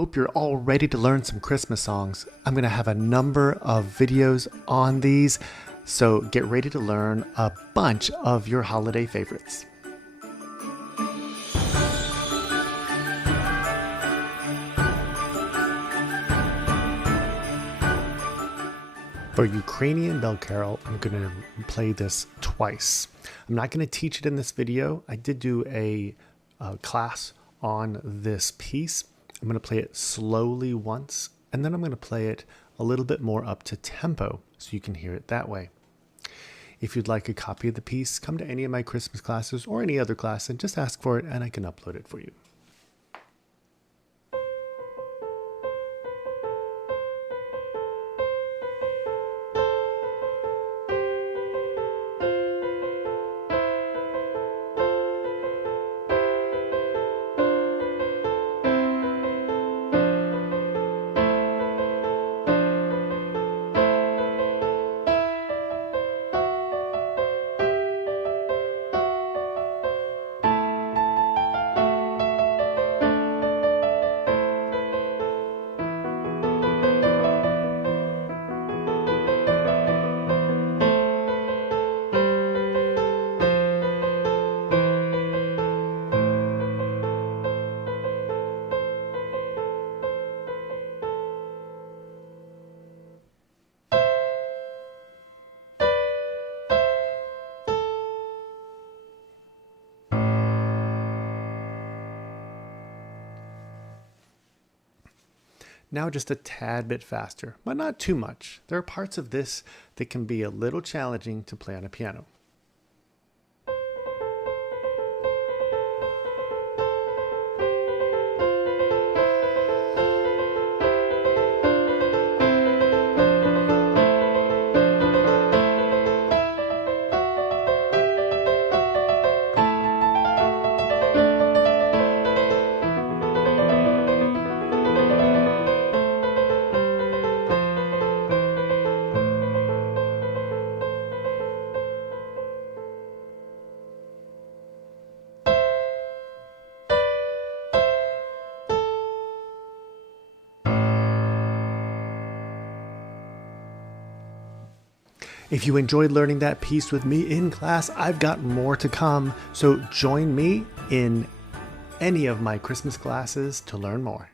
hope you're all ready to learn some Christmas songs. I'm going to have a number of videos on these, so get ready to learn a bunch of your holiday favorites. For Ukrainian Bell Carol, I'm going to play this twice. I'm not going to teach it in this video. I did do a class on this piece. I'm going to play it slowly once, and then I'm going to play it a little bit more up to tempo so you can hear it that way. If you'd like a copy of the piece, come to any of my Christmas classes or any other class and just ask for it and I can upload it for you. Now just a tad bit faster, but not too much. There are parts of this that can be a little challenging to play on a piano. If you enjoyed learning that piece with me in class, I've got more to come, so join me in any of my Christmas classes to learn more.